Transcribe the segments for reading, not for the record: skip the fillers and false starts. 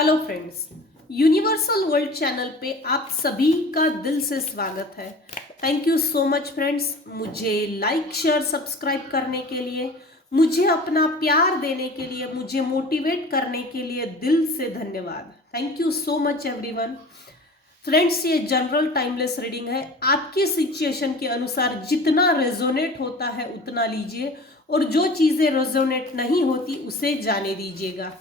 Hello friends, universal world channel पे आप सभी का दिल से स्वागत है। Thank you so much friends, मुझे लाइक शेयर सब्सक्राइब करने के लिए, मुझे अपना प्यार देने के लिए, मुझे मोटिवेट करने के लिए दिल से धन्यवाद। Thank you so much everyone. Friends, ये जनरल टाइमलेस रीडिंग है। आपकी सिचुएशन के अनुसार जितना रेजोनेट होता है उतना लीजिए, और जो चीज़ें रेजोनेट नहीं होती उसे जाने दीजिएगा।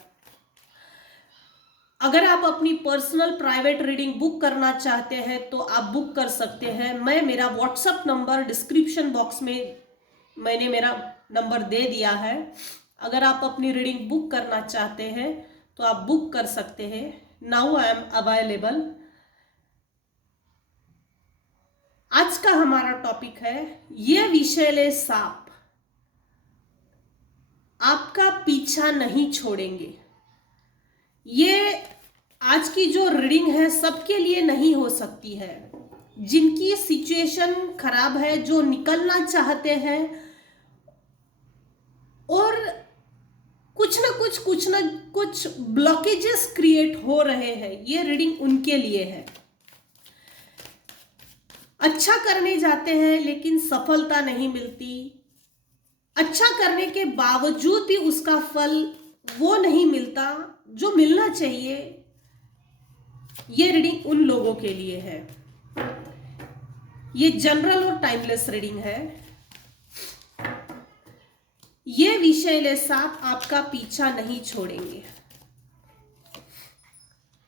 अगर आप अपनी पर्सनल प्राइवेट रीडिंग बुक करना चाहते हैं तो आप बुक कर सकते हैं। मेरा व्हाट्सएप नंबर डिस्क्रिप्शन बॉक्स में मैंने मेरा नंबर दे दिया है। अगर आप अपनी रीडिंग बुक करना चाहते हैं तो आप बुक कर सकते हैं। Now I am available. आज का हमारा टॉपिक है, ये विषैले सांप आपका पीछा नहीं छोड़ेंगे। ये आज की जो रीडिंग है सबके लिए नहीं हो सकती है। जिनकी सिचुएशन खराब है, जो निकलना चाहते हैं और कुछ ना कुछ ब्लॉकेजेस क्रिएट हो रहे हैं, ये रीडिंग उनके लिए है। अच्छा करने जाते हैं लेकिन सफलता नहीं मिलती। अच्छा करने के बावजूद भी उसका फल वो नहीं मिलता जो मिलना चाहिए। ये रीडिंग उन लोगों के लिए है। ये जनरल और टाइमलेस रीडिंग है। ये विषैले सांप आपका पीछा नहीं छोड़ेंगे।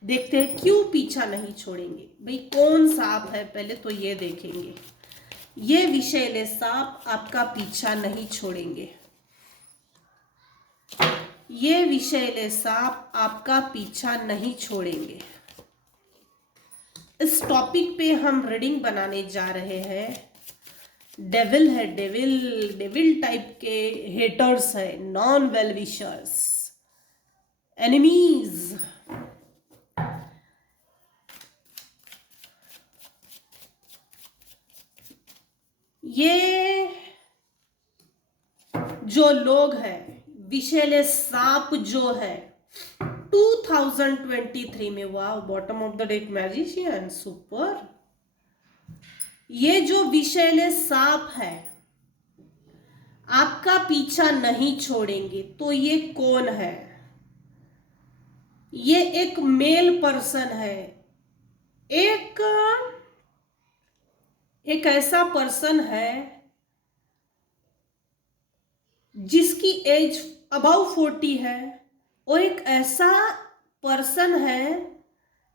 देखते हैं क्यों पीछा नहीं छोड़ेंगे। भाई कौन सांप है, पहले तो ये देखेंगे। ये विषैले सांप आपका पीछा नहीं छोड़ेंगे। ये विषैले सांप आपका पीछा नहीं छोड़ेंगे। इस टॉपिक पे हम रीडिंग बनाने जा रहे हैं। डेविल है, डेविल टाइप के हेटर्स है, नॉन वेल विशर्स, एनिमीज। ये जो लोग हैं, विषैले सांप जो है 2023 में, वाह, bottom of the deck magician, super. ये जो विषैले सांप है आपका पीछा नहीं छोड़ेंगे। तो ये कौन है? ये एक मेल पर्सन है। एक ऐसा पर्सन है जिसकी एज अबाउ 40 है, और एक ऐसा पर्सन है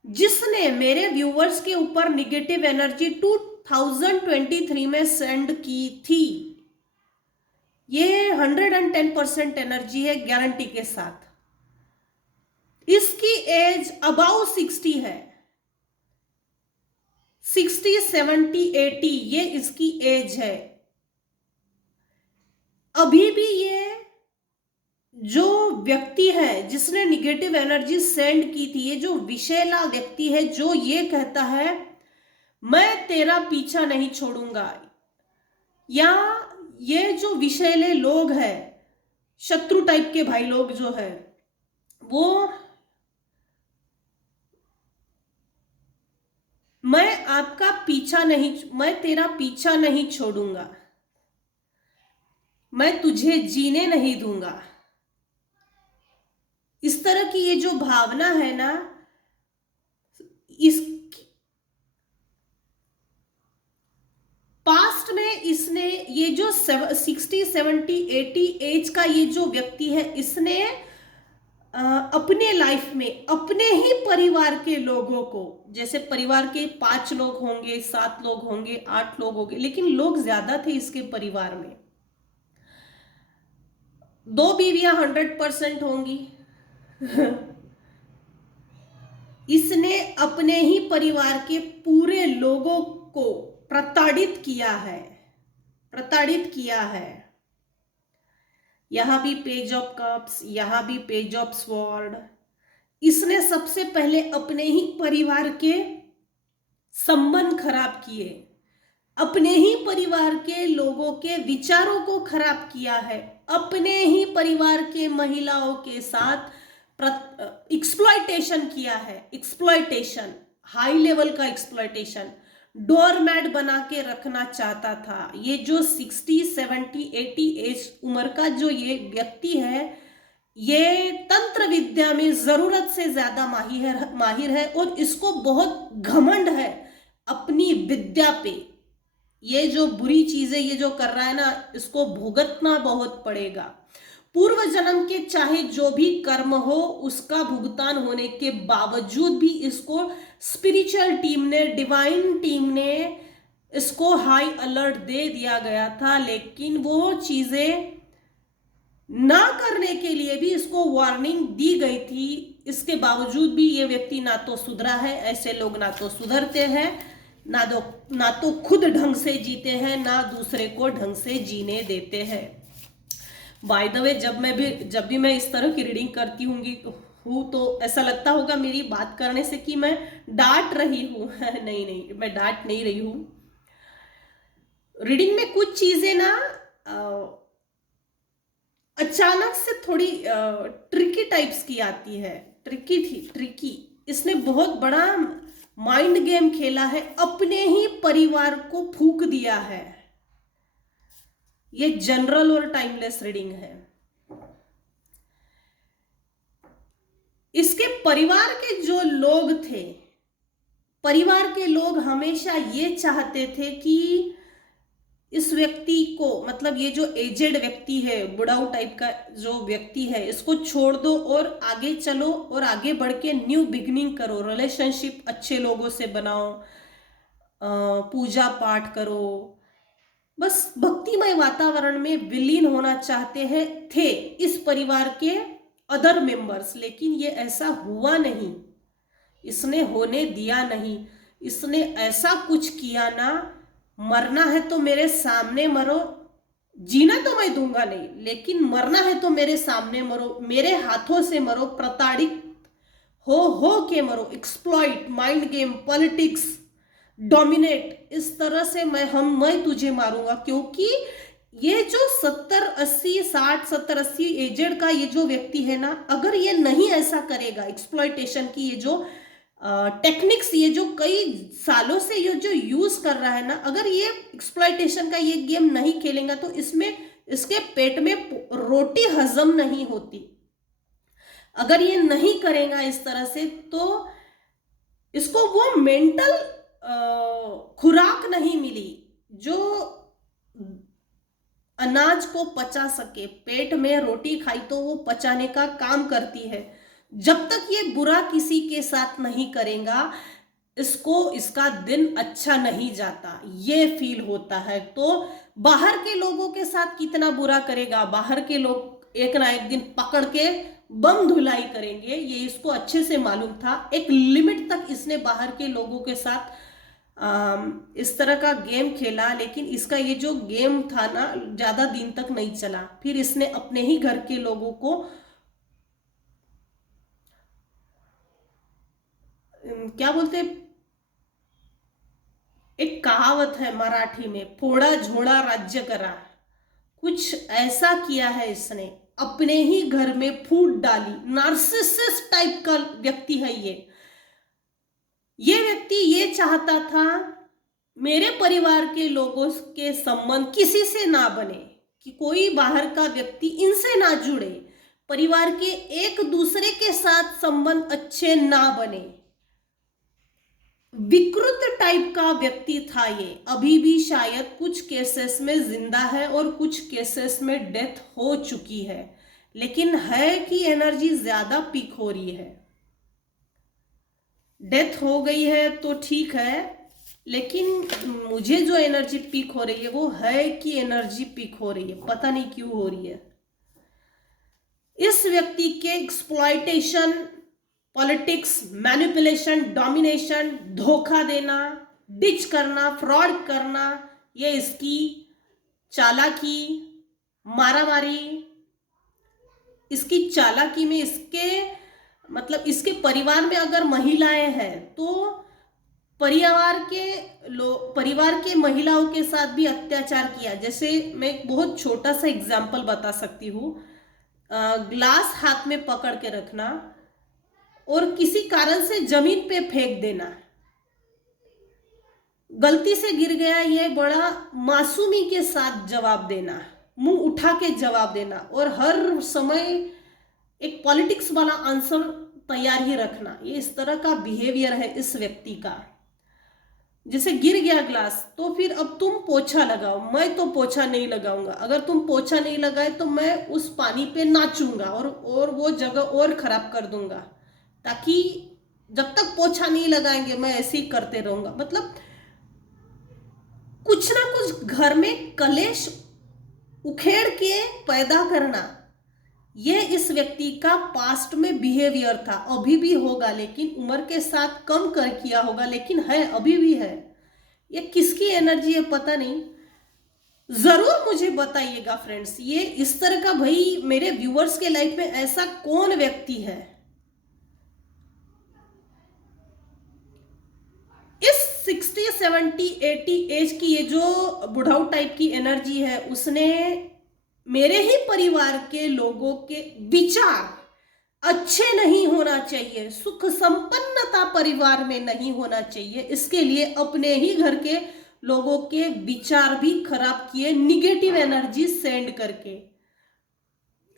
जिसने मेरे व्यूवर्स के ऊपर निगेटिव एनर्जी 2023 में सेंड की थी। ये 110% एनर्जी है, गारंटी के साथ। इसकी एज अबाउ 60 है, 60, 70, 80 ये इसकी एज है। अभी भी ये जो व्यक्ति है जिसने निगेटिव एनर्जी सेंड की थी, ये जो विषैला व्यक्ति है जो ये कहता है मैं तेरा पीछा नहीं छोड़ूंगा, या ये जो विषैले लोग हैं, शत्रु टाइप के भाई लोग जो है, वो मैं तेरा पीछा नहीं छोड़ूंगा, मैं तुझे जीने नहीं दूंगा। इस तरह की ये जो भावना है ना, इस पास्ट में इसने ये जो 60, 70, 80 एज का ये जो व्यक्ति है, इसने अपने लाइफ में अपने ही परिवार के लोगों को, जैसे परिवार के 5 लोग होंगे, 7 लोग होंगे, 8 लोग होंगे, लेकिन लोग ज्यादा थे इसके परिवार में। 2 बीवियां 100% होंगी। इसने अपने ही परिवार के पूरे लोगों को प्रताड़ित किया है। यहां भी पेज ऑफ कप्स, यहां भी पेज ऑफ स्वॉर्ड। इसने सबसे पहले अपने ही परिवार के संबंध खराब किए, अपने ही परिवार के लोगों के विचारों को खराब किया है, अपने ही परिवार के महिलाओं के साथ एक्सप्लॉयटेशन किया है, एक्सप्लॉयटेशन, हाई लेवल का एक्सप्लॉयटेशन, डोरमैट बना के रखना चाहता था। ये जो 60, 70, 80 एज उम्र का जो ये व्यक्ति है, ये तंत्र विद्या में जरूरत से ज्यादा माहिर है और इसको बहुत घमंड है अपनी विद्या पे। ये जो बुरी चीजें ये जो कर रहा है ना, इसको भुगतना बहुत पड़ेगा। पूर्व जन्म के चाहे जो भी कर्म हो उसका भुगतान होने के बावजूद भी इसको स्पिरिचुअल टीम ने, डिवाइन टीम ने इसको हाई अलर्ट दे दिया गया था, लेकिन वो चीजें ना करने के लिए भी इसको वार्निंग दी गई थी। इसके बावजूद भी ये व्यक्ति ना तो सुधरा है। ऐसे लोग ना तो सुधरते हैं, ना तो खुद ढंग से जीते हैं, ना दूसरे को ढंग से जीने देते हैं। बाय द वे, जब भी मैं इस तरह की रीडिंग करती हूँ तो ऐसा लगता होगा मेरी बात करने से कि मैं डांट रही हूँ। नहीं, मैं डांट नहीं रही हूँ। रीडिंग में कुछ चीजें ना अचानक से थोड़ी ट्रिकी टाइप्स की आती है। ट्रिकी। इसने बहुत बड़ा माइंड गेम खेला है, अपने ही परिवार को फूंक दिया है। ये जनरल और टाइमलेस रीडिंग है। इसके परिवार के जो लोग थे, परिवार के लोग हमेशा ये चाहते थे कि इस व्यक्ति को, मतलब ये जो एजेड व्यक्ति है, बुढ़ाऊ टाइप का जो व्यक्ति है, इसको छोड़ दो और आगे चलो और आगे बढ़ के न्यू बिगनिंग करो, रिलेशनशिप अच्छे लोगों से बनाओ, पूजा पाठ करो, बस भक्तिमय वातावरण में विलीन होना चाहते थे इस परिवार के अदर मेंबर्स। लेकिन ये ऐसा हुआ नहीं, इसने होने दिया नहीं। इसने ऐसा कुछ किया ना, मरना है तो मेरे सामने मरो, जीना तो मैं दूंगा नहीं, लेकिन मरना है तो मेरे सामने मरो, मेरे हाथों से मरो, प्रताड़ित हो के मरो। Exploit, mind game, politics, dominate, इस तरह से मैं तुझे मारूंगा। क्योंकि ये जो 70-80 एजेड का ये जो व्यक्ति है ना, अगर ये नहीं ऐसा करेगा, एक्सप्लॉइटेशन की ये जो टेक्निक्स, ये जो कई सालों से ये जो यूज कर रहा है ना, अगर ये एक्सप्लॉइटेशन का ये गेम नहीं खेलेगा तो इसके पेट में रोटी हजम नहीं होती। अगर ये नहीं करेगा इस तरह से तो इसको वो मेंटल खुराक नहीं मिली जो अनाज को पचा सके। पेट में रोटी खाई तो वो पचाने का काम करती है। जब तक ये बुरा किसी के साथ नहीं करेगा, इसका दिन अच्छा नहीं जाता, ये फील होता है। तो बाहर के लोगों के साथ कितना बुरा करेगा, बाहर के लोग एक ना एक दिन पकड़ के बम धुलाई करेंगे, ये इसको अच्छे से मालूम था। एक लिमिट तक इसने बाहर के लोगों के साथ इस तरह का गेम खेला, लेकिन इसका ये जो गेम था ना, ज्यादा दिन तक नहीं चला। फिर इसने अपने ही घर के लोगों को, क्या बोलते, एक कहावत है मराठी में, फोड़ा झोड़ा राज्य करा, कुछ ऐसा किया है इसने। अपने ही घर में फूट डाली। नार्सिसिस्ट टाइप का व्यक्ति है ये व्यक्ति ये चाहता था मेरे परिवार के लोगों के संबंध किसी से ना बने, कि कोई बाहर का व्यक्ति इनसे ना जुड़े, परिवार के एक दूसरे के साथ संबंध अच्छे ना बने। विकृत टाइप का व्यक्ति था ये। अभी भी शायद कुछ केसेस में जिंदा है और कुछ केसेस में डेथ हो चुकी है, लेकिन है कि एनर्जी ज्यादा पीक हो रही है। डेथ हो गई है तो ठीक है, लेकिन मुझे जो एनर्जी पीक हो रही है वो है कि एनर्जी पीक हो रही है, पता नहीं क्यों हो रही है। इस व्यक्ति के एक्सप्लॉयटेशन, पॉलिटिक्स, मैनिपुलेशन, डोमिनेशन, धोखा देना, डिच करना, फ्रॉड करना, ये इसकी चालाकी, मारामारी, इसकी चालाकी में इसके परिवार में अगर महिलाएं हैं तो परिवार के महिलाओं के साथ भी अत्याचार किया। जैसे मैं एक बहुत छोटा सा एग्जाम्पल बता सकती हूँ। ग्लास हाथ में पकड़ के रखना, और किसी कारण से जमीन पे फेंक देना, गलती से गिर गया, ये बड़ा मासूमी के साथ जवाब देना, मुंह उठा के जवाब देना, और हर समय एक पॉलिटिक्स वाला आंसर तैयार ही रखना, ये इस तरह का बिहेवियर है इस व्यक्ति का। जैसे गिर गया ग्लास तो फिर अब तुम पोछा लगाओ, मैं तो पोछा नहीं लगाऊंगा, अगर तुम पोछा नहीं लगाए तो मैं उस पानी पे नाचूंगा और वो जगह और खराब कर दूंगा, ताकि जब तक पोछा नहीं लगाएंगे मैं ऐसे ही करते रहूंगा। मतलब कुछ ना कुछ घर में कलेश उखेड़ के पैदा करना, ये इस व्यक्ति का पास्ट में बिहेवियर था, अभी भी होगा, लेकिन उम्र के साथ कम कर किया होगा, लेकिन है, अभी भी है। ये किसकी एनर्जी है पता नहीं, जरूर मुझे बताइएगा फ्रेंड्स। ये इस तरह का, भाई मेरे व्यूअर्स के लाइफ में ऐसा कौन व्यक्ति है? इस 60, 70, 80 एज की ये जो बुढ़ाऊ टाइप की एनर्जी है, उसने मेरे ही परिवार के लोगों के विचार अच्छे नहीं होना चाहिए, सुख संपन्नता परिवार में नहीं होना चाहिए, इसके लिए अपने ही घर के लोगों के विचार भी खराब किए, निगेटिव एनर्जी सेंड करके।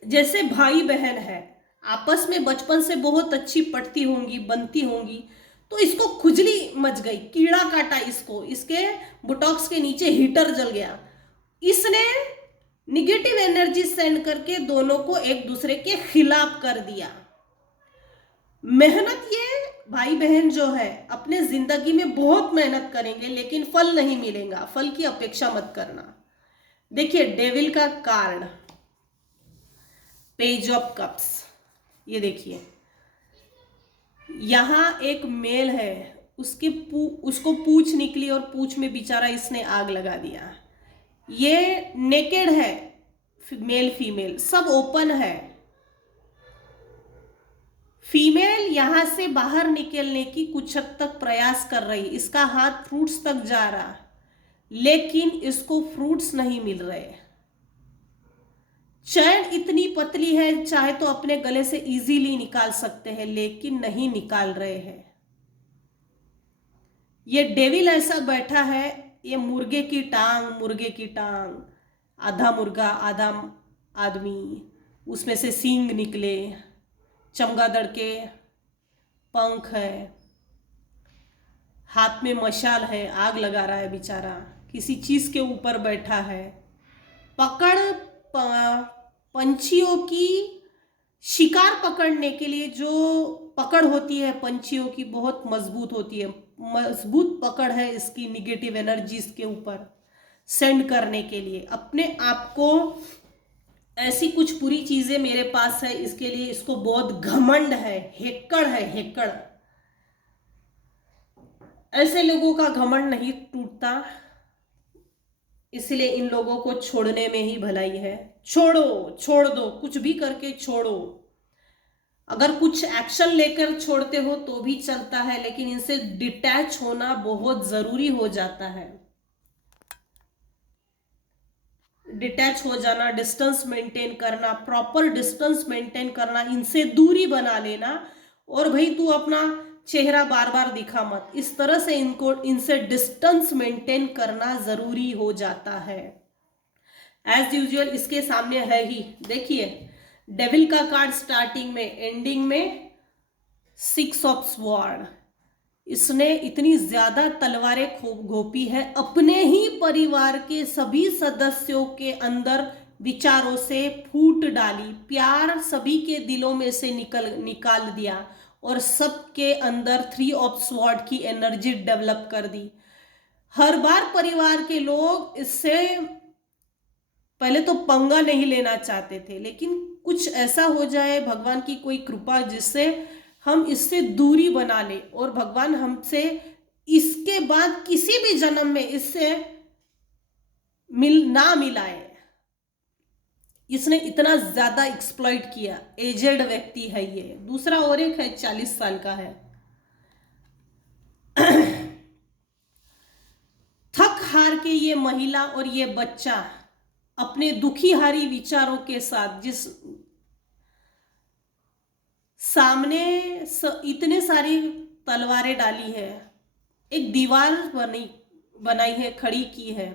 जैसे भाई बहन है, आपस में बचपन से बहुत अच्छी पटती होंगी, बनती होंगी, तो इसको खुजली मच गई, कीड़ा काटा इसको, इसके बुटॉक्स के नीचे हीटर जल गया, इसने निगेटिव एनर्जी सेंड करके दोनों को एक दूसरे के खिलाफ कर दिया। मेहनत, ये भाई बहन जो है अपने जिंदगी में बहुत मेहनत करेंगे, लेकिन फल नहीं मिलेगा, फल की अपेक्षा मत करना। देखिए डेविल का कार्ड, पेज ऑफ कप्स, ये देखिए यहां एक मेल है, उसको पूंछ निकली और पूंछ में बेचारा इसने आग लगा दिया। ये नेकेड है, मेल फीमेल सब ओपन है। फीमेल यहां से बाहर निकलने की कुछ हद तक प्रयास कर रही, इसका हाथ फ्रूट्स तक जा रहा, लेकिन इसको फ्रूट्स नहीं मिल रहे। चैन इतनी पतली है, चाहे तो अपने गले से इजीली निकाल सकते हैं, लेकिन नहीं निकाल रहे हैं। ये डेविल ऐसा बैठा है, ये मुर्गे की टांग, आधा मुर्गा आधा आदमी, उसमें से सींग निकले, चमगादड़ के पंख है, हाथ में मशाल है, आग लगा रहा है बेचारा, किसी चीज के ऊपर बैठा है। पंछियों की शिकार पकड़ने के लिए जो पकड़ होती है पंछियों की, बहुत मजबूत होती है, मजबूत पकड़ है इसकी निगेटिव एनर्जीज के ऊपर सेंड करने के लिए। अपने आप को ऐसी कुछ बुरी चीजें मेरे पास है, इसके लिए इसको बहुत घमंड है, हेक्कड़ है, हेक्कड़। ऐसे लोगों का घमंड नहीं टूटता, इसलिए इन लोगों को छोड़ने में ही भलाई है। छोड़ दो, कुछ भी करके छोड़ो। अगर कुछ एक्शन लेकर छोड़ते हो तो भी चलता है, लेकिन इनसे डिटैच होना बहुत जरूरी हो जाता है। डिटैच हो जाना, डिस्टेंस मेंटेन करना, प्रॉपर डिस्टेंस मेंटेन करना, इनसे दूरी बना लेना। और भाई तू अपना चेहरा बार बार दिखा मत, इस तरह से इनसे डिस्टेंस मेंटेन करना जरूरी हो जाता है। एज यूजुअल इसके सामने है ही, देखिए डेविल का कार्ड स्टार्टिंग में, एंडिंग में 6 ऑफ स्वॉर्ड। इसने इतनी ज्यादा तलवारें घोंपी है, अपने ही परिवार के सभी सदस्यों के अंदर विचारों से फूट डाली, प्यार सभी के दिलों में से निकाल दिया, और सबके अंदर 3 ऑफ स्वॉर्ड की एनर्जी डेवलप कर दी। हर बार परिवार के लोग इससे पहले तो पंगा नहीं लेना चाहते थे, लेकिन कुछ ऐसा हो जाए, भगवान की कोई कृपा, जिससे हम इससे दूरी बना ले, और भगवान हमसे इसके बाद किसी भी जन्म में इससे ना मिलाए। इसने इतना ज्यादा एक्सप्लॉइट किया, एजेड व्यक्ति है ये। दूसरा और एक है 40 साल का है, थक हार के ये महिला और ये बच्चा अपने दुखी हारी विचारों के साथ जिस सामने इतने सारी तलवारें डाली है, एक दीवार बनाई है, खड़ी की है,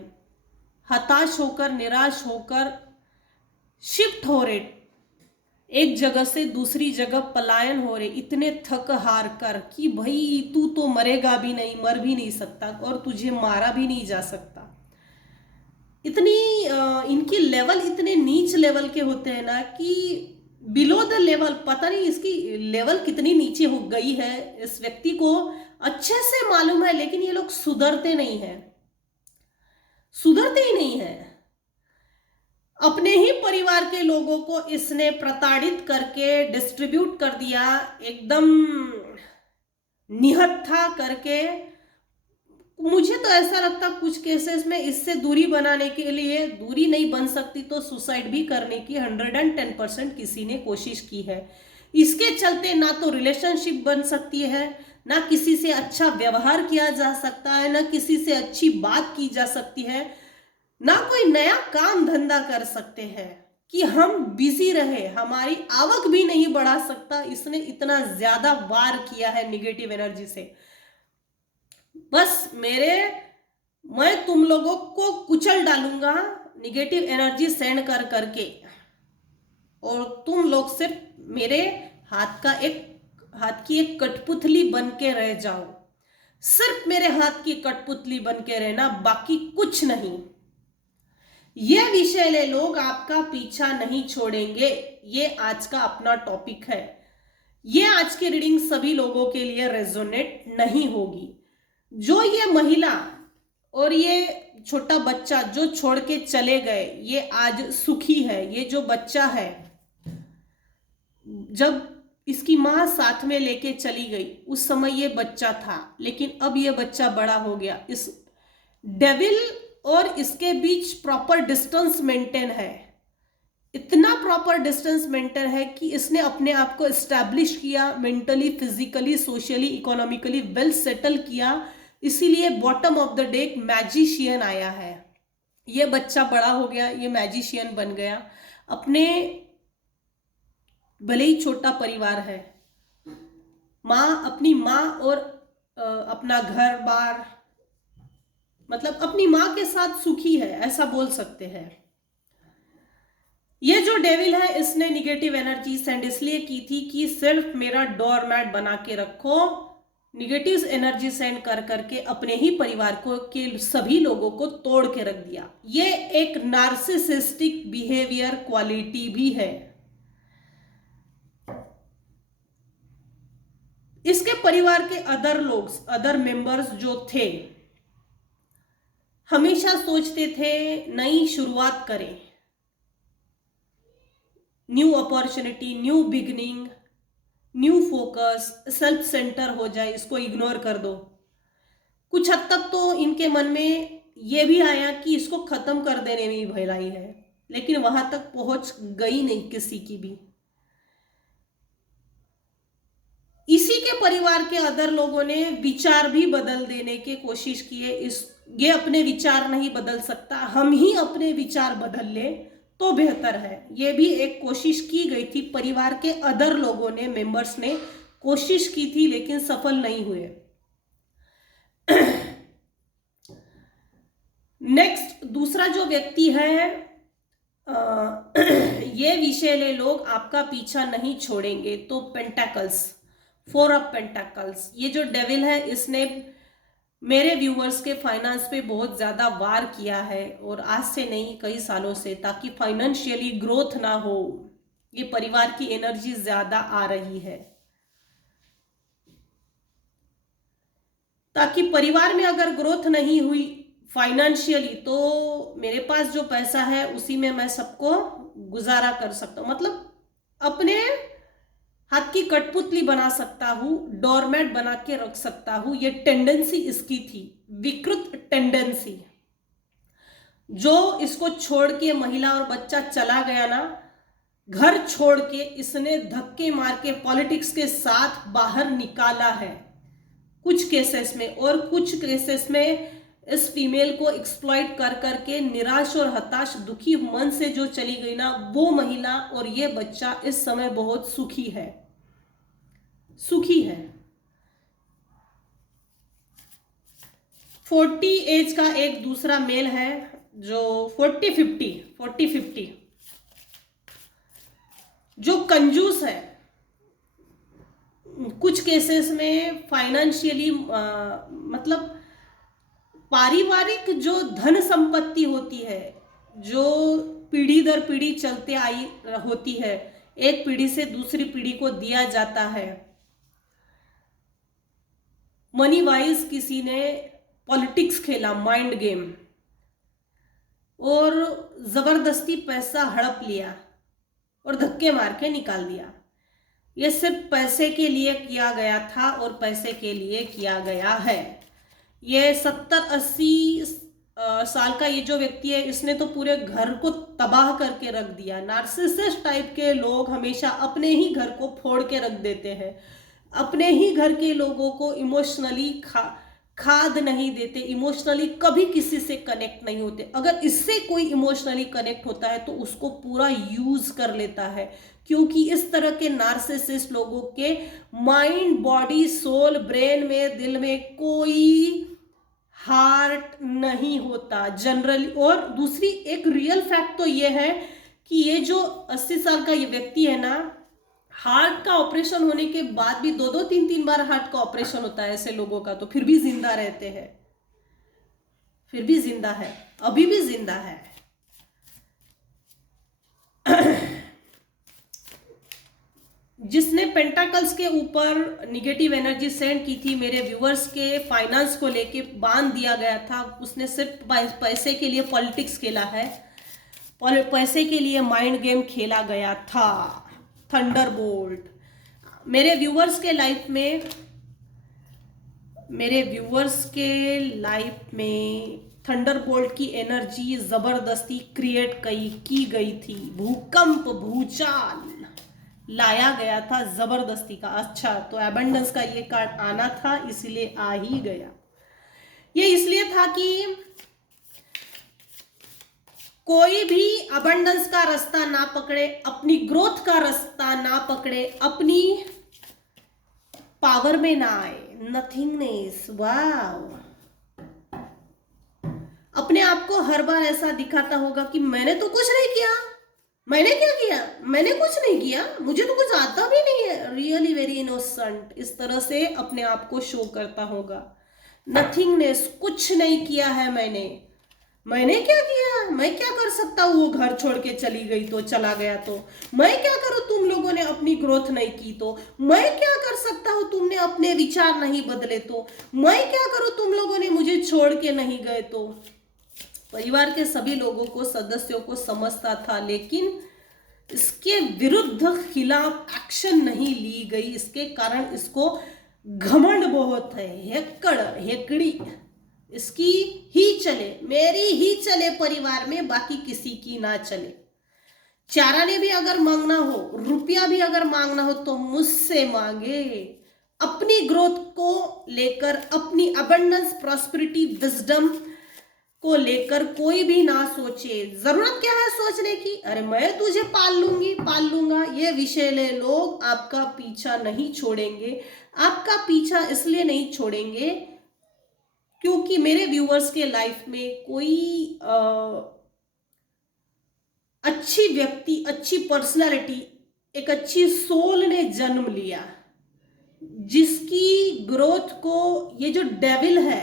हताश होकर, निराश होकर शिफ्ट हो रहे, एक जगह से दूसरी जगह पलायन हो रहे, इतने थक हार कर कि भाई तू तो मरेगा भी नहीं, मर भी नहीं सकता और तुझे मारा भी नहीं जा सकता। इतनी इनकी लेवल इतने नीच लेवल के होते हैं ना कि बिलो द लेवल, पता नहीं इसकी लेवल कितनी नीचे हो गई है, इस व्यक्ति को अच्छे से मालूम है, लेकिन ये लोग सुधरते नहीं है, सुधरते ही नहीं है। अपने ही परिवार के लोगों को इसने प्रताड़ित करके डिस्ट्रीब्यूट कर दिया, एकदम निहत्था करके। मुझे तो ऐसा लगता कुछ केसेस में इससे दूरी बनाने के लिए, दूरी नहीं बन सकती तो सुसाइड भी करने की 110% किसी ने कोशिश की है। इसके चलते ना तो रिलेशनशिप बन सकती है, ना किसी से अच्छा व्यवहार किया जा सकता है, ना किसी से अच्छी बात की जा सकती है, ना कोई नया काम धंधा कर सकते हैं कि हम बिजी रहे, हमारी आवक भी नहीं बढ़ा सकता। इसने इतना ज्यादा वार किया है निगेटिव एनर्जी से। बस मैं तुम लोगों को कुचल डालूंगा निगेटिव एनर्जी सेंड कर करके, और तुम लोग सिर्फ मेरे हाथ की एक कठपुतली बन के रह जाओ, सिर्फ मेरे हाथ की कठपुतली बन के रहना, बाकी कुछ नहीं। ये विषैले लोग आपका पीछा नहीं छोड़ेंगे, ये आज का अपना टॉपिक है। ये आज की रीडिंग सभी लोगों के लिए रेजोनेट नहीं होगी। जो ये महिला और ये छोटा बच्चा जो छोड़ के चले गए, ये आज सुखी है। ये जो बच्चा है, जब इसकी माँ साथ में लेके चली गई उस समय ये बच्चा था, लेकिन अब ये बच्चा बड़ा हो गया। इस डेविल और इसके बीच प्रॉपर डिस्टेंस मेंटेन है, इतना प्रॉपर डिस्टेंस मेंटेन है कि इसने अपने आप को एस्टैब्लिश किया, mentally, physically, socially, economically well settle किया। इसीलिए बॉटम ऑफ द डे एक मैजिशियन आया है। ये बच्चा बड़ा हो गया, ये मैजिशियन बन गया। अपने भले ही छोटा परिवार है, अपनी माँ और अपना घर बार, मतलब अपनी माँ के साथ सुखी है, ऐसा बोल सकते हैं। ये जो डेविल है, इसने निगेटिव एनर्जी सेंड इसलिए की थी कि सिर्फ मेरा डोरमैट बना के रखो, निगेटिव एनर्जी सेंड कर करके अपने ही परिवार को के सभी लोगों को तोड़ के रख दिया। ये एक नार्सिसिस्टिक बिहेवियर क्वालिटी भी है। इसके परिवार के अदर मेंबर्स जो थे, हमेशा सोचते थे नई शुरुआत करें, new opportunity, new beginning, new focus, self centre हो जाए, इसको इग्नोर कर दो। कुछ हद तक तो इनके मन में यह भी आया कि इसको खत्म कर देने में भलाई है, लेकिन वहां तक पहुंच गई नहीं किसी की भी। इसी के परिवार के अदर लोगों ने विचार भी बदल देने की कोशिश किए। ये अपने विचार नहीं बदल सकता, हम ही अपने विचार बदल ले तो बेहतर है। ये भी एक कोशिश की गई थी, परिवार के अदर लोगों ने, मेंबर्स ने कोशिश की थी, लेकिन सफल नहीं हुए। नेक्स्ट दूसरा जो व्यक्ति है, ये विषैले लोग आपका पीछा नहीं छोड़ेंगे। तो पेंटाकल्स, 4 ऑफ पेंटाकल्स, ये जो डेविल है, इसने मेरे व्यूअर्स के फाइनेंस पे बहुत ज़्यादा वार किया है, और आज से नहीं कई सालों से, ताकि फाइनेंशियली ग्रोथ ना हो। ये परिवार की एनर्जी ज़्यादा आ रही है, ताकि परिवार में अगर ग्रोथ नहीं हुई फाइनेंशियली, तो मेरे पास जो पैसा है उसी में मैं सबको गुजारा कर सकता हूँ, मतलब अपने हाथ की कठपुतली बना सकता हूं, डोरमैट बना के रख सकता हूं। ये टेंडेंसी इसकी थी, विकृत टेंडेंसी। जो इसको छोड़ के महिला और बच्चा चला गया ना, घर छोड़ के, इसने धक्के मार के पॉलिटिक्स के साथ बाहर निकाला है कुछ केसेस में, और कुछ केसेस में इस फीमेल को एक्सप्लॉइट कर करके निराश और हताश, दुखी मन से जो चली गई ना, वो महिला और ये बच्चा इस समय बहुत सुखी है। सुखी है। 40 एज का एक दूसरा मेल है जो 40-50 जो कंजूस है। कुछ केसेस में फाइनेंशियली मतलब पारिवारिक जो धन संपत्ति होती है, जो पीढ़ी दर पीढ़ी चलते आई होती है, एक पीढ़ी से दूसरी पीढ़ी को दिया जाता है। मनी वाइज किसी ने पॉलिटिक्स खेला, माइंड गेम, और जबरदस्ती पैसा हड़प लिया और धक्के मार के निकाल दिया। यह सिर्फ पैसे के लिए किया गया था और पैसे के लिए किया गया है। ये 70-80 साल का ये जो व्यक्ति है, इसने तो पूरे घर को तबाह करके रख दिया। नार्सिसिस्ट टाइप के लोग हमेशा अपने ही घर को फोड़ के रख देते हैं, अपने ही घर के लोगों को इमोशनली खाद नहीं देते, इमोशनली कभी किसी से कनेक्ट नहीं होते। अगर इससे कोई इमोशनली कनेक्ट होता है तो उसको पूरा यूज कर लेता है, क्योंकि इस तरह के नार्सिसिस्ट लोगों के माइंड, बॉडी, सोल, ब्रेन में, दिल में कोई हार्ट नहीं होता जनरली। और दूसरी एक रियल फैक्ट तो ये है कि ये जो 80 साल का ये व्यक्ति है ना, हार्ट का ऑपरेशन होने के बाद भी 2-2, 3-3 बार हार्ट का ऑपरेशन होता है ऐसे लोगों का, तो फिर भी जिंदा रहते हैं, फिर भी जिंदा है, अभी भी जिंदा है। जिसने पेंटाकल्स के ऊपर निगेटिव एनर्जी सेंड की थी, मेरे व्यूअर्स के फाइनेंस को लेके बांध दिया गया था, उसने सिर्फ पैसे के लिए पॉलिटिक्स खेला है, पैसे के लिए माइंड गेम खेला गया था। थंडरबोल्ट मेरे व्यूअर्स के लाइफ में थंडरबोल्ट की एनर्जी जबरदस्ती क्रिएट की गई थी। भूकंप, भूचाल लाया गया था जबरदस्ती का। अच्छा, तो एबंडेंस का ये कार्ड आना था, इसलिए आ ही गया। ये इसलिए था कि कोई भी अबंडेंस का रास्ता ना पकड़े, अपनी ग्रोथ का रास्ता ना पकड़े, अपनी पावर में ना आए, नथिंगनेस। वाव, अपने आप को हर बार ऐसा दिखाता होगा कि मैंने तो कुछ नहीं किया, मैंने क्या किया, मैंने कुछ नहीं किया, मुझे तो कुछ आता भी नहीं है, रियली वेरी इनोसेंट, इस तरह से अपने आप को शो करता होगा। नथिंगनेस, कुछ नहीं किया है मैंने क्या किया, मैं क्या कर सकता हूँ, वो घर छोड़ के चली गई तो, चला गया तो, मैं क्या करूँ, तुम लोगों ने अपनी ग्रोथ नहीं की तो, मैं क्या कर सकता हूँ, तुमने अपने विचार नहीं बदले तो, मैं क्या करूँ, तुम लोगों ने मुझे छोड़ के नहीं गए तो। परिवार के सभी लोगों को, सदस्यों को समझता था, लेकिन इसके विरुद्ध खिलाफ एक्शन नहीं ली गई। इसके कारण इसको घमंड बहुत है, हेकड़ी इसकी ही चले, मेरी ही चले परिवार में, बाकी किसी की ना चले। चारा ने भी अगर मांगना हो, रुपया भी अगर मांगना हो तो मुझसे मांगे। अपनी ग्रोथ को लेकर, अपनी अबंडेंस, प्रॉस्पेरिटी, विजडम को लेकर कोई भी ना सोचे। जरूरत क्या है सोचने की, अरे मैं तुझे पाल लूंगा। ये विषैले लोग आपका पीछा नहीं छोड़ेंगे। आपका पीछा इसलिए नहीं छोड़ेंगे क्योंकि मेरे व्यूअर्स के लाइफ में कोई अच्छी व्यक्ति, अच्छी पर्सनालिटी, एक अच्छी सोल ने जन्म लिया, जिसकी ग्रोथ को ये जो डेविल है,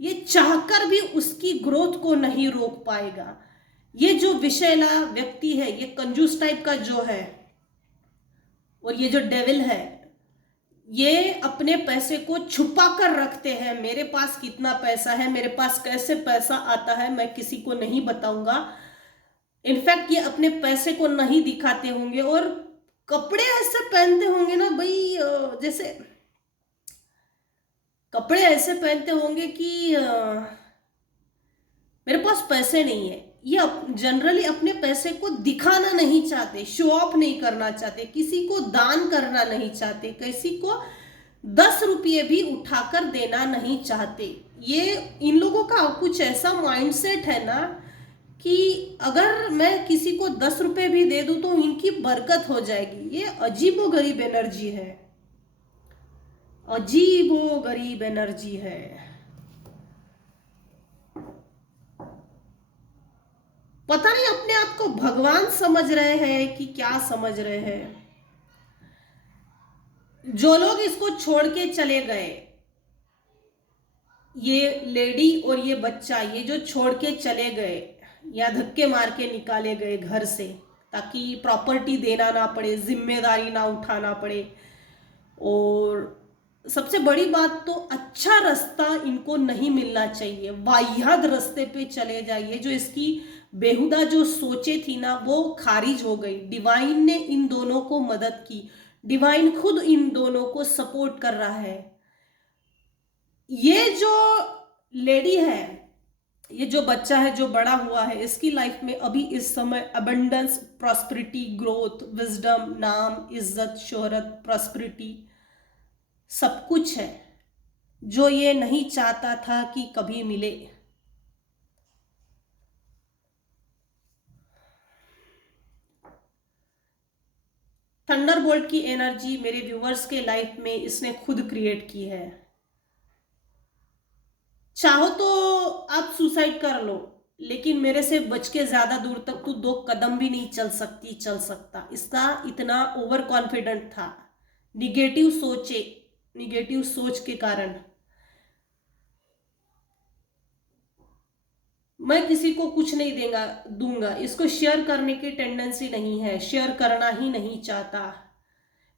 ये चाहकर भी उसकी ग्रोथ को नहीं रोक पाएगा। ये जो विषैला व्यक्ति है, ये कंजूस टाइप का जो है, और ये जो डेविल है, ये अपने पैसे को छुपा कर रखते हैं। मेरे पास कितना पैसा है, मेरे पास कैसे पैसा आता है, मैं किसी को नहीं बताऊंगा। इनफैक्ट ये अपने पैसे को नहीं दिखाते होंगे, और कपड़े ऐसे पहनते होंगे ना भाई, जैसे कपड़े ऐसे पहनते होंगे कि मेरे पास पैसे नहीं है। ये जनरली अपने पैसे को दिखाना नहीं चाहते, शो ऑफ नहीं करना चाहते, किसी को दान करना नहीं चाहते, किसी को 10 रुपये भी उठाकर देना नहीं चाहते। ये इन लोगों का कुछ ऐसा माइंडसेट है ना कि अगर मैं किसी को 10 रुपये भी दे दूं तो इनकी बरकत हो जाएगी। ये अजीबोगरीब एनर्जी है। अजीबो गरीब एनर्जी है। पता नहीं अपने आप को भगवान समझ रहे हैं कि क्या समझ रहे हैं। जो लोग इसको छोड़ के चले गए, ये लेडी और ये बच्चा, ये जो छोड़ के चले गए या धक्के मार के निकाले गए घर से, ताकि प्रॉपर्टी देना ना पड़े, जिम्मेदारी ना उठाना पड़े, और सबसे बड़ी बात तो अच्छा रास्ता इनको नहीं मिलना चाहिए, वाहियात रास्ते पे चले जाइए। जो इसकी बेहुदा जो सोचे थी ना, वो खारिज हो गई। डिवाइन ने इन दोनों को मदद की, डिवाइन खुद इन दोनों को सपोर्ट कर रहा है। ये जो लेडी है, ये जो बच्चा है जो बड़ा हुआ है, इसकी लाइफ में अभी इस समय अबंडेंस, प्रॉस्पेरिटी, ग्रोथ, विजडम, नाम, इज्जत, शोहरत, प्रॉस्पेरिटी सब कुछ है, जो ये नहीं चाहता था कि कभी मिले। थंडरबोल्ट की एनर्जी मेरे व्यूवर्स के लाइफ में इसने खुद क्रिएट की है। चाहो तो आप सुसाइड कर लो, लेकिन मेरे से बच के ज्यादा दूर तक तू 2 कदम भी नहीं चल सकता। इसका इतना ओवर कॉन्फिडेंट था, निगेटिव सोच के कारण। मैं किसी को कुछ नहीं दूंगा। इसको शेयर करने की टेंडेंसी नहीं है, शेयर करना ही नहीं चाहता।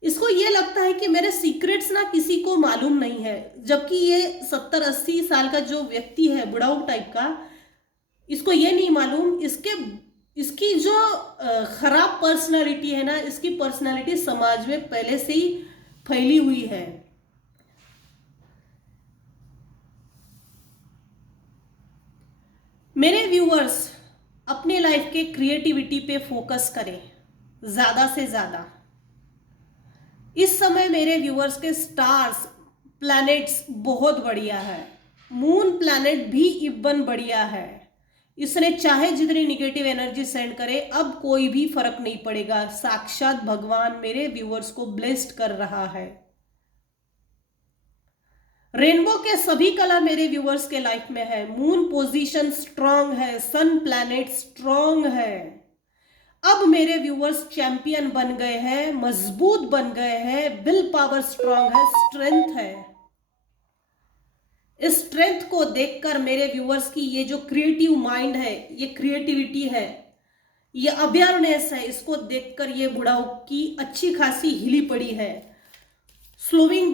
इसको ये लगता है कि मेरे सीक्रेट्स ना किसी को मालूम नहीं है, जबकि ये 70-80 साल का जो व्यक्ति है, बुढ़ाऊ टाइप का, इसको ये नहीं मालूम इसकी जो खराब पर्सनालिटी है ना, इसकी पर्सनालिटी समाज में पहले से ही फैली हुई है। मेरे व्यूअर्स अपने लाइफ के क्रिएटिविटी पे फोकस करें ज्यादा से ज्यादा। इस समय मेरे व्यूअर्स के स्टार्स, प्लैनेट्स बहुत बढ़िया है। मून प्लैनेट भी इवन बढ़िया है। इसने चाहे जितनी निगेटिव एनर्जी सेंड करे, अब कोई भी फर्क नहीं पड़ेगा। साक्षात भगवान मेरे व्यूअर्स को ब्लेस्ड कर रहा है। रेनबो के सभी कलर मेरे व्यूअर्स के लाइफ में है। मून पोजीशन स्ट्रांग है, सन प्लैनेट स्ट्रांग है। अब मेरे व्यूअर्स चैंपियन बन गए हैं, मजबूत बन गए हैं, विल पावर स्ट्रांग है, स्ट्रेंथ है। इस स्ट्रेंथ को देखकर मेरे व्यूअर्स की ये जो क्रिएटिव माइंड है, ये क्रिएटिविटी है, ये अवेयरनेस है, इसको देखकर ये बुढ़ाऊ की अच्छी खासी हिली पड़ी है। स्लोइंग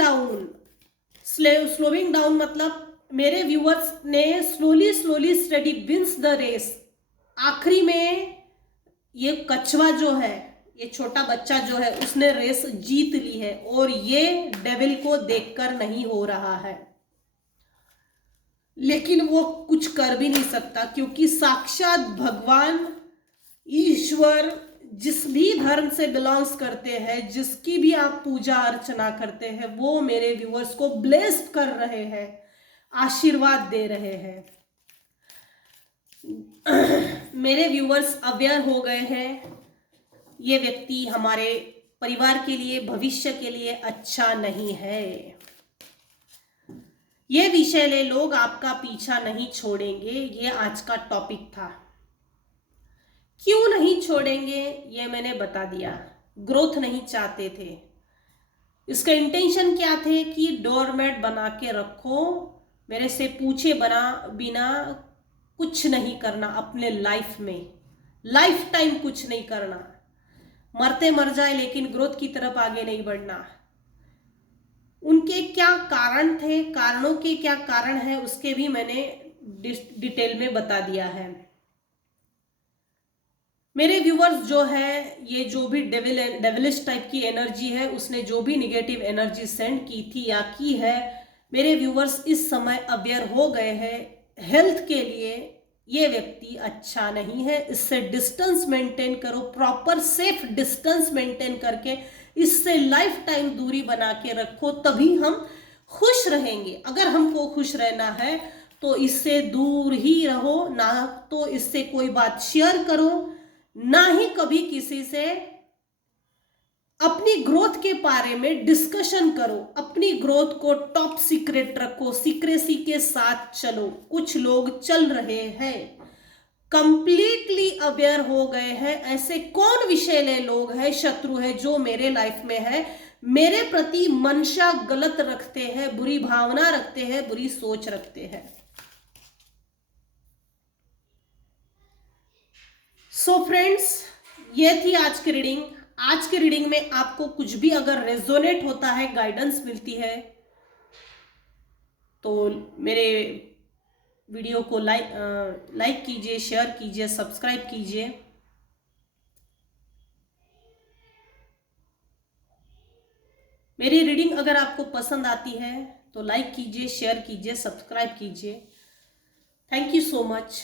डाउन मतलब मेरे व्यूअर्स ने slowly study wins the race. आखिरी में ये कछुआ जो है, ये छोटा बच्चा जो है, उसने रेस जीत ली है, और ये डेविल को देखकर नहीं हो रहा है। लेकिन वो कुछ कर भी नहीं सकता, क्योंकि साक्षात भगवान ईश्वर जिस भी धर्म से बिलोंग्स करते हैं, जिसकी भी आप पूजा अर्चना करते हैं, वो मेरे व्यूअर्स को ब्लेस्ड कर रहे हैं, आशीर्वाद दे रहे हैं। मेरे व्यूअर्स अवेयर हो गए हैं, ये व्यक्ति हमारे परिवार के लिए, भविष्य के लिए अच्छा नहीं है। ये विषैले लोग आपका पीछा नहीं छोड़ेंगे, ये आज का टॉपिक था। क्यों नहीं छोड़ेंगे ये मैंने बता दिया। ग्रोथ नहीं चाहते थे। इसका इंटेंशन क्या थे कि डोरमेट बना के रखो, मेरे से पूछे बिना कुछ नहीं करना अपने लाइफ में, लाइफ टाइम कुछ नहीं करना, मरते मर जाए लेकिन ग्रोथ की तरफ आगे नहीं बढ़ना। उनके क्या कारण थे, कारणों के क्या कारण है, उसके भी मैंने डिटेल में बता दिया है। मेरे व्यूवर्स जो है, ये जो भी डेविलिश टाइप की एनर्जी है, उसने जो भी निगेटिव एनर्जी सेंड की थी या की है, मेरे व्यूवर्स इस समय अवेयर हो गए हैं। हेल्थ के लिए ये व्यक्ति अच्छा नहीं है, इससे डिस्टेंस मेंटेन करो, प्रॉपर सेफ डिस्टेंस मेंटेन करके इससे लाइफ टाइम दूरी बना के रखो, तभी हम खुश रहेंगे। अगर हमको खुश रहना है तो इससे दूर ही रहो, ना तो इससे कोई बात शेयर करो, ना ही कभी किसी से अपनी ग्रोथ के बारे में डिस्कशन करो, अपनी ग्रोथ को टॉप सीक्रेट रखो, सीक्रेसी के साथ चलो। कुछ लोग चल रहे हैं, कंप्लीटली अवेयर हो गए हैं, ऐसे कौन विषैले लोग हैं, शत्रु है जो मेरे लाइफ में है, मेरे प्रति मंशा गलत रखते हैं, बुरी भावना रखते हैं, बुरी सोच रखते हैं। सो फ्रेंड्स, ये थी आज की रीडिंग। आज की रीडिंग में आपको कुछ भी अगर रेजोनेट होता है, गाइडेंस मिलती है, तो मेरे वीडियो को लाइक कीजिए, शेयर कीजिए, सब्सक्राइब कीजिए। मेरी रीडिंग अगर आपको पसंद आती है तो लाइक कीजिए, शेयर कीजिए, सब्सक्राइब कीजिए। Thank you so much.